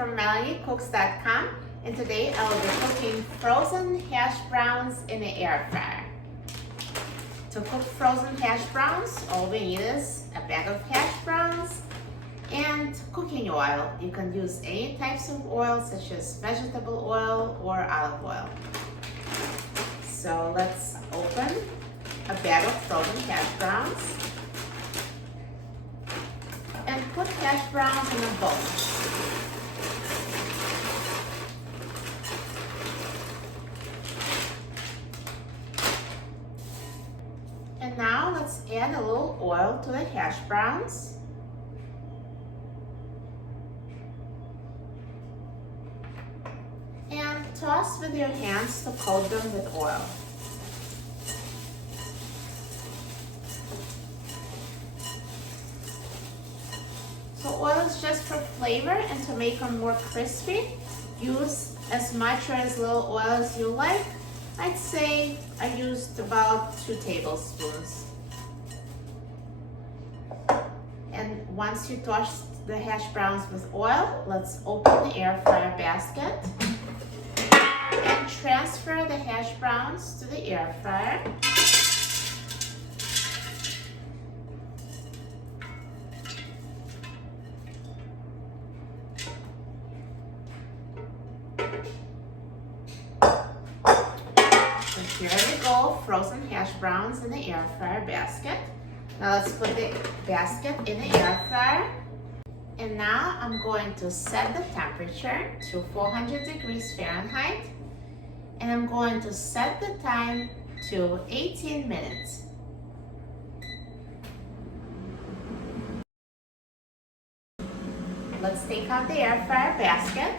from MelanieCooks.com, and today I will be cooking frozen hash browns in the air fryer. To cook frozen hash browns, all we need is a bag of hash browns and cooking oil. You can use any types of oil such as vegetable oil or olive oil. So let's open a bag of frozen hash browns and put hash browns in a bowl. And now let's add a little oil to the hash browns. And toss with your hands to coat them with oil. So oil is just for flavor, and to make them more crispy, use as much or as little oil as you like. I'd say I used about 2 tablespoons. And once you toss the hash browns with oil, let's open the air fryer basket and transfer the hash browns to the air fryer. Here we go, frozen hash browns in the air fryer basket. Now let's put the basket in the air fryer. And now I'm going to set the temperature to 400 degrees Fahrenheit. And I'm going to set the time to 18 minutes. Let's take out the air fryer basket.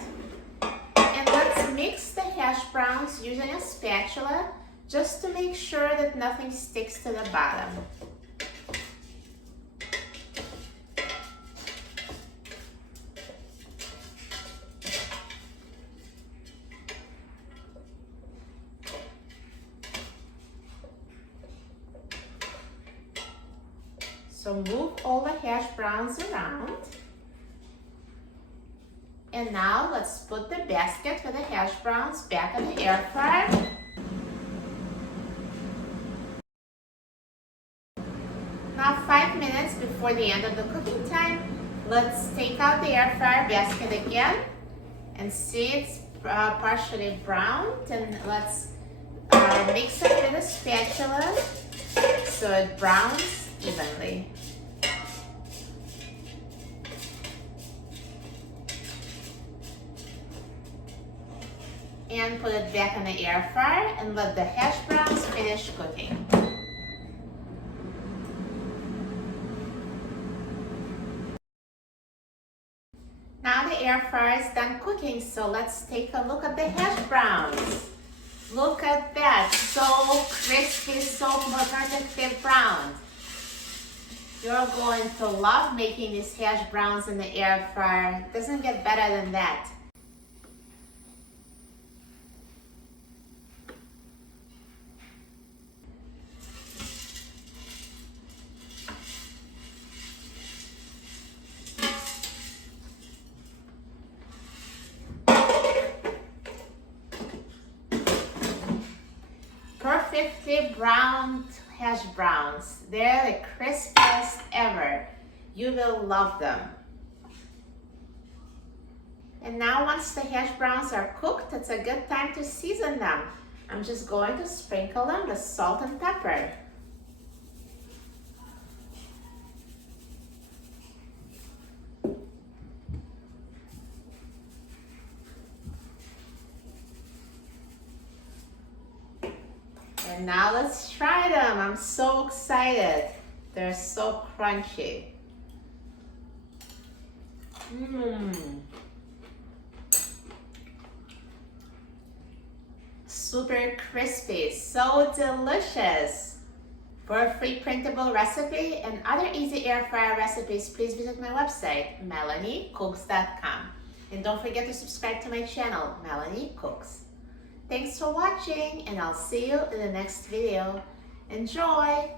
And let's mix the hash browns using a spatula, just to make sure that nothing sticks to the bottom. So move all the hash browns around. And now let's put the basket with the hash browns back in the air fryer. Now 5 minutes before the end of the cooking time, let's take out the air fryer basket again and see it's partially browned, and let's mix it with a spatula so it browns evenly. And put it back in the air fryer and let the hash browns finish cooking. Now the air fryer is done cooking, so let's take a look at the hash browns. Look at that, so crispy, so perfectly browned. You're going to love making these hash browns in the air fryer. It doesn't get better than that. Perfectly browned hash browns. They're the crispiest ever. You will love them. And now once the hash browns are cooked, it's a good time to season them. I'm just going to sprinkle them with salt and pepper. And now let's try them. I'm so excited. They're so crunchy. Super crispy, so delicious. For a free printable recipe and other easy air fryer recipes, please visit my website, MelanieCooks.com. And don't forget to subscribe to my channel, Melanie Cooks. Thanks for watching, and I'll see you in the next video. Enjoy!